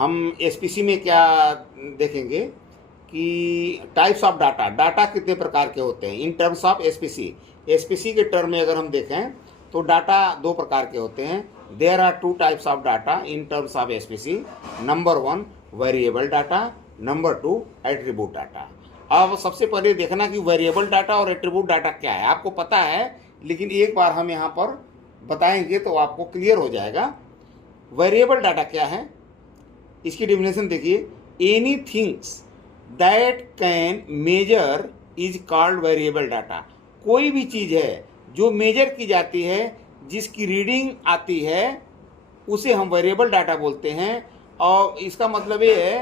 हम एसपीसी में क्या देखेंगे कि टाइप्स ऑफ डाटा, डाटा कितने प्रकार के होते हैं इन टर्म्स ऑफ एसपीसी। एसपीसी के टर्म में अगर हम देखें तो डाटा दो प्रकार के होते हैं। There are two types of data in terms of SPC. Number 1 variable data, number 2 attribute data. अब सबसे पहले देखना कि वेरिएबल डाटा और एट्रीब्यूट डाटा क्या है, आपको पता है, लेकिन एक बार हम यहाँ पर बताएंगे तो आपको क्लियर हो जाएगा। वेरिएबल डाटा क्या है, इसकी डेफिनेशन देखिए, any things that can measure is called variable data. कोई भी चीज़ है जो मेजर की जाती है, जिसकी रीडिंग आती है, उसे हम वेरिएबल डाटा बोलते हैं। और इसका मतलब ये है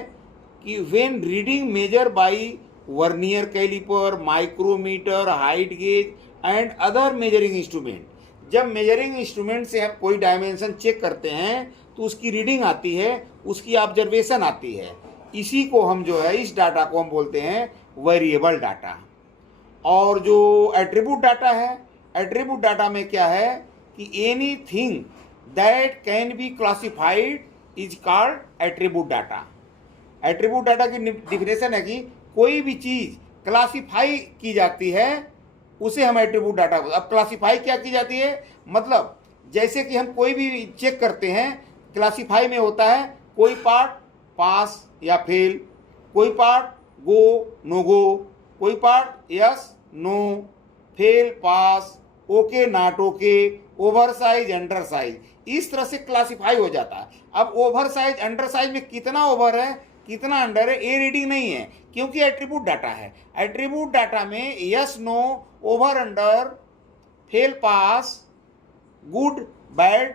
कि when reading measure by vernier caliper, micrometer, height gauge and other measuring instrument, जब मेजरिंग इंस्ट्रूमेंट से हम कोई डायमेंशन चेक करते हैं तो उसकी रीडिंग आती है, उसकी ऑब्जर्वेशन आती है, इसी को हम जो है, इस डाटा को हम बोलते हैं वेरिएबल डाटा। और जो एट्रीब्यूट डाटा है, एट्रीब्यूट डाटा में क्या है कि any thing that can be classified is called attribute data. Attribute data की डिफिनेशन है कि कोई भी चीज क्लासिफाई की जाती है उसे हम एट्रीब्यूट डाटा। अब क्लासिफाई क्या की जाती है, मतलब जैसे कि हम कोई भी चेक करते हैं, क्लासिफाई में होता है कोई पार्ट पास या फेल, कोई पार्ट गो नो गो, कोई part yes no, fail pass, okay not okay, over size under size, इस तरह से क्लासिफाई हो जाता है। अब ओवर साइज अंडर साइज में कितना ओवर है कितना अंडर है, ये रीडिंग नहीं है, क्योंकि एट्रीब्यूट डाटा है। एट्रीब्यूट डाटा में yes no, over under, fail pass, good bad,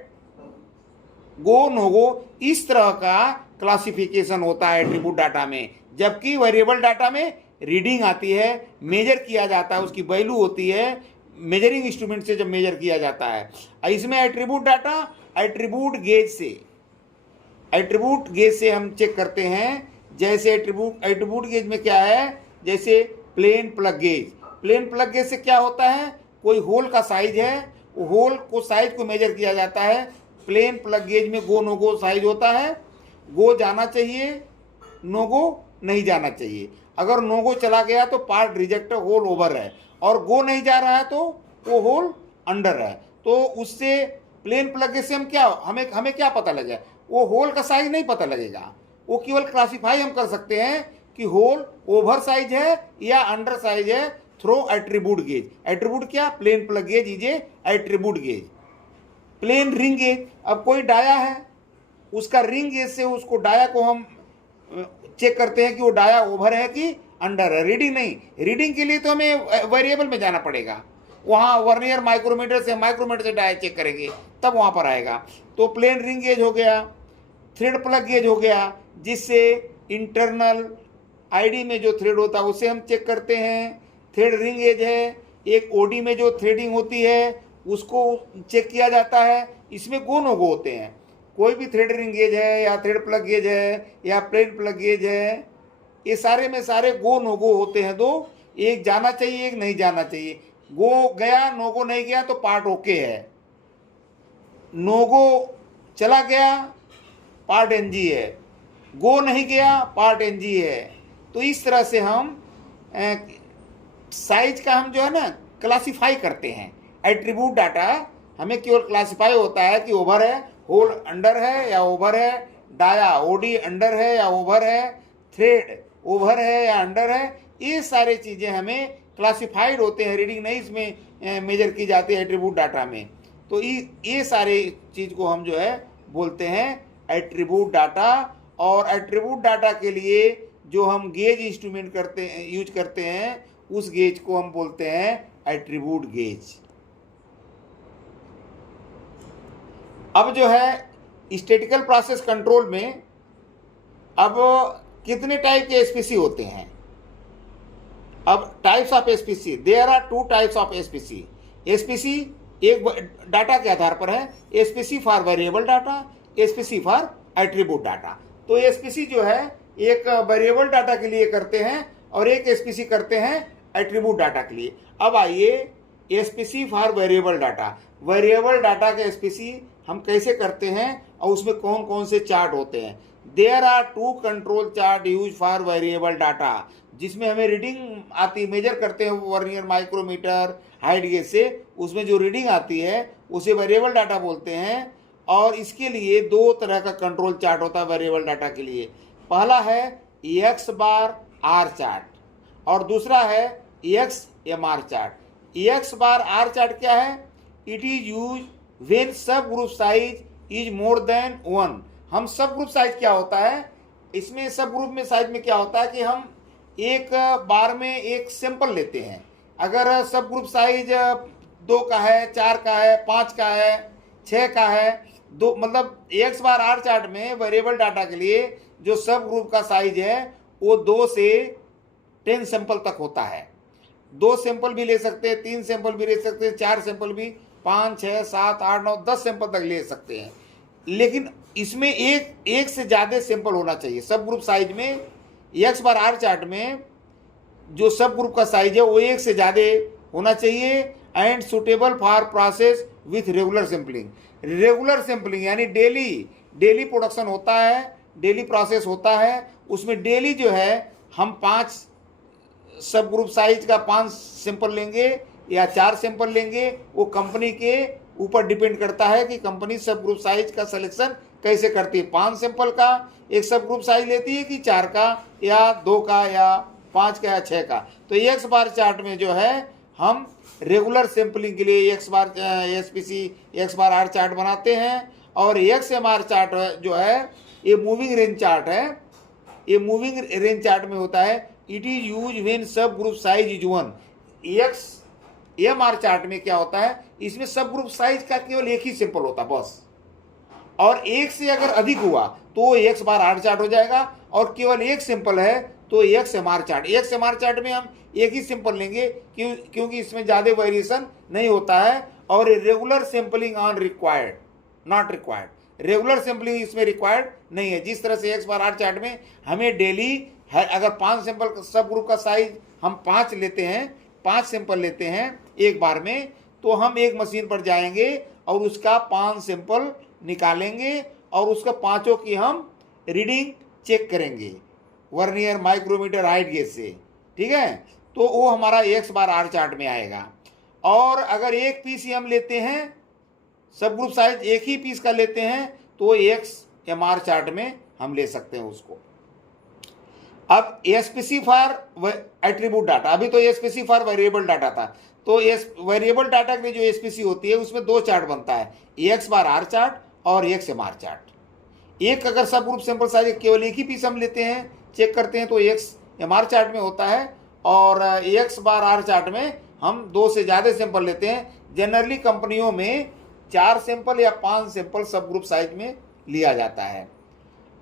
go no go, इस तरह का क्लासिफिकेशन होता है एट्रीब्यूट डाटा में। जबकि वेरिएबल डाटा में रीडिंग आती है, मेजर किया जाता है, उसकी वैल्यू होती है, मेजरिंग इंस्ट्रूमेंट से जब मेजर किया जाता है। इसमें एट्रीब्यूट डाटा एट्रीब्यूट गेज से हम चेक करते हैं। जैसे एट्रीब्यूट गेज में क्या है, जैसे plain plug gauge. Plain plug gauge से क्या होता है, कोई होल का साइज है, होल को साइज को मेजर किया जाता है। प्लेन प्लग गेज में गो नो गो साइज होता है, गो जाना चाहिए, नो गो नहीं जाना चाहिए। अगर नो गो चला गया तो पार्ट रिजेक्ट, होल ओवर है, और गो नहीं जा रहा है तो वो होल अंडर है। तो उससे प्लेन प्लग से हम क्या, हमें क्या पता लगेगा, वो होल का साइज नहीं पता लगेगा, वो केवल क्लासिफाई हम कर सकते हैं कि होल ओवर साइज है या अंडर साइज है थ्रू एट्रीब्यूट गेज। एट्रीब्यूट क्या, plain plug gauge is a attribute gauge. Plain ring gauge, अब कोई डाया है, उसका रिंग गेज से उसको डाया को हम चेक करते हैं कि वो डाया ओवर है कि अंडर है, रीडिंग नहीं। रीडिंग के लिए तो हमें वेरिएबल में जाना पड़ेगा, वहाँ वर्नियर माइक्रोमीटर से डाया चेक करेंगे तब वहाँ पर आएगा। तो प्लेन रिंग गेज हो गया, थ्रेड प्लग गेज हो गया, जिससे इंटरनल आईडी में जो थ्रेड होता है उसे हम चेक करते हैं। थ्रेड रिंग गेज है, एक ओडी में जो थ्रेडिंग होती है उसको चेक किया जाता है। इसमें गो नो गो होते हैं, कोई भी थ्रेड रिंग गेज है या थ्रेड प्लग गेज है या प्लेन प्लग गेज है, ये सारे में सारे गो नो गो होते हैं दो, एक जाना चाहिए एक नहीं जाना चाहिए। गो गया नो गो नहीं गया तो पार्ट ओके है, नो गो चला गया पार्ट एनजी है, गो नहीं गया पार्ट एनजी है। तो इस तरह से हम साइज का हम जो है ना क्लासिफाई करते हैं। एट्रीब्यूट डाटा हमें केवल क्लासिफाई होता है कि ओवर है, होल अंडर है या ओवर है, डाया ओडी अंडर है या ओवर है, थ्रेड ओवर है या अंडर है, ये सारी चीज़ें हमें क्लासिफाइड होते हैं, रीडिंग नहीं इसमें मेजर की जाती है एट्रीब्यूट डाटा में। तो ये सारे चीज़ को हम जो है बोलते हैं एट्रीब्यूट डाटा। और एट्रीब्यूट डाटा के लिए जो हम गेज इंस्ट्रूमेंट यूज करते हैं उस गेज को हम बोलते हैं एट्रीब्यूट गेज। अब जो है स्टैटिकल प्रोसेस कंट्रोल में अब कितने टाइप के एसपीसी होते हैं। अब types of SPC, there are two types of SPC. SPC एक डाटा के आधार पर है, SPC for variable data, SPC for attribute data. तो एसपीसी जो है एक वेरिएबल डाटा के लिए करते हैं और एक एसपीसी करते हैं एट्रीब्यूट डाटा के लिए। अब आइए SPC for variable data. Variable data के एसपीसी हम कैसे करते हैं और उसमें कौन कौन से चार्ट होते हैं। There are two control chart use for variable data, जिसमें हमें रीडिंग आती, मेजर करते हैं वर्नियर माइक्रोमीटर हाइट गेज से, उसमें जो रीडिंग आती है उसे वेरिएबल डाटा बोलते हैं। और इसके लिए दो तरह का कंट्रोल चार्ट होता है वेरिएबल डाटा के लिए। पहला है एक्स बार आर चार्ट और दूसरा है X M R chart. X bar R chart क्या है? It is use when sub group size is more than 1। हम सब ग्रुप साइज क्या होता है, इसमें सब ग्रुप में साइज में क्या होता है कि हम एक बार में एक सैंपल लेते हैं। अगर सब ग्रुप साइज 2 का है, 4 का है, 5 का है, 6 का है, दो, मतलब एक्स बार आर चार्ट में वेरिएबल डाटा के लिए जो सब ग्रुप का साइज है वो 2 से 10 सैंपल तक होता है। 2 सैंपल भी ले सकते हैं, 3 सैंपल भी ले सकते हैं, 4 सैंपल भी, 5, 6, 7, 8, 9, 10 सैंपल तक ले सकते हैं। लेकिन इसमें एक से ज़्यादा सैंपल होना चाहिए। सब ग्रुप साइज में एक्स बार आर चार्ट में जो सब ग्रुप का साइज है वो 1 से ज़्यादा होना चाहिए। And suitable for process with regular sampling. Regular sampling यानी डेली प्रोडक्शन होता है, डेली प्रोसेस होता है, उसमें डेली जो है हम 5 सब ग्रुप साइज का 5 सैंपल लेंगे या 4 सैंपल लेंगे। वो कंपनी के ऊपर डिपेंड करता है कि कंपनी सब ग्रुप साइज का सिलेक्शन कैसे करती है। 5 सैंपल का एक सब ग्रुप साइज लेती है कि 4 का या 2 का या 5 का या 6 का। तो एक्स बार चार्ट में जो है हम रेगुलर सैंपलिंग के लिए X bar SPC X bar R chart बनाते हैं। और एक्स एम आर चार्ट जो है ये मूविंग रेंज चार्ट है। ये मूविंग रेंज चार्ट में होता है it is use when sub group size is 1। X M R chart में क्या होता है, इसमें सब ग्रुप साइज का केवल एक ही सैंपल होता है बस, और एक से अगर अधिक हुआ तो एक्स बार आर चार्ट हो जाएगा, और केवल एक सैंपल है तो X M R chart. X M R chart में हम एक ही सैंपल लेंगे क्योंकि इसमें ज़्यादा वेरिएशन नहीं होता है। और regular sampling on required, not required. Regular sampling इसमें रिक्वायर्ड नहीं है। जिस तरह से एक्स बार आर चार्ट में हमें डेली है, अगर 5 सैंपल सब ग्रुप का साइज हम 5 लेते हैं, 5 सैंपल लेते हैं एक बार में, तो हम एक मशीन पर जाएंगे और उसका 5 सैंपल निकालेंगे और उसका 5 की हम रीडिंग चेक करेंगे वर्नियर माइक्रोमीटर हाइट गेज से, ठीक है। तो वो हमारा एक्स बार आर चार्ट में आएगा। और अगर एक पीस ही हम लेते हैं, सब ग्रुप साइज एक ही पीस का लेते हैं, तो एक्स एम आर चार्ट में हम ले सकते हैं उसको। अब एसपीसी फॉर एट्रीब्यूट डाटा, अभी तो एसपीसी फॉर वेरिएबल डाटा था, तो वेरिएबल डाटा के लिए जो एसपीसी होती है उसमें 2 चार्ट बनता है, एक्स बार आर चार्ट और एक्स एम आर चार्ट। एक अगर सब ग्रुप सैंपल साइज केवल एक ही पीस हम लेते हैं, चेक करते हैं, तो एक्स एम आर चार्ट में होता है। और एक्स बार आर चार्ट में हम 2 से ज़्यादा सैंपल लेते हैं। जनरली कंपनियों में 4 सैंपल या 5 सैंपल सब ग्रुप साइज में लिया जाता है।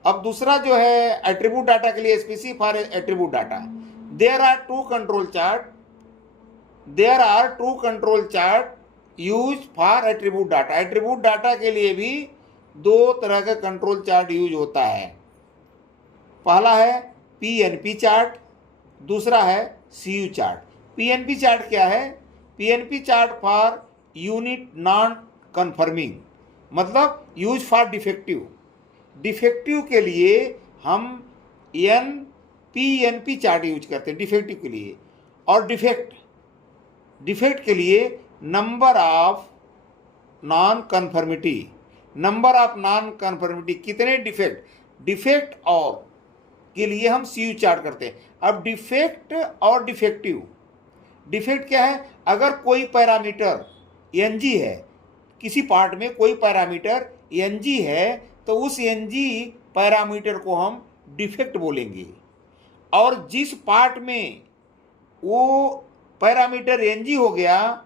अब दूसरा जो है एट्रीब्यूट डाटा के लिए SPC for attribute data, there are two control chart use for attribute data. Attribute data के लिए भी 2 तरह का कंट्रोल चार्ट यूज होता है। पहला है पीएनपी चार्ट, दूसरा है सीयू चार्ट। पीएनपी चार्ट क्या है? PNP chart for unit non confirming, मतलब यूज फॉर डिफेक्टिव। डिफेक्टिव के लिए हम पीएनपी चार्ट यूज करते हैं डिफेक्टिव के लिए। और डिफेक्ट के लिए नंबर ऑफ नॉन कन्फर्मिटी, कितने डिफेक्ट और के लिए हम सीयू चार्ट करते हैं। अब डिफेक्ट और डिफेक्टिव, डिफेक्ट क्या है? अगर कोई पैरामीटर एनजी है, किसी पार्ट में कोई पैरामीटर एनजी है, तो उस एनजी पैरामीटर को हम डिफेक्ट बोलेंगे। और जिस पार्ट में वो पैरामीटर एनजी हो गया,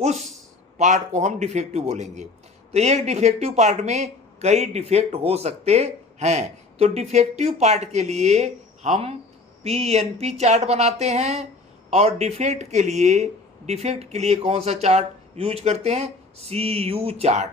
उस पार्ट को हम डिफेक्टिव बोलेंगे। तो एक डिफेक्टिव पार्ट में कई डिफेक्ट हो सकते हैं। तो डिफेक्टिव पार्ट के लिए हम पीएनपी चार्ट बनाते हैं, और डिफेक्ट के लिए कौन सा चार्ट यूज करते हैं? CU chart.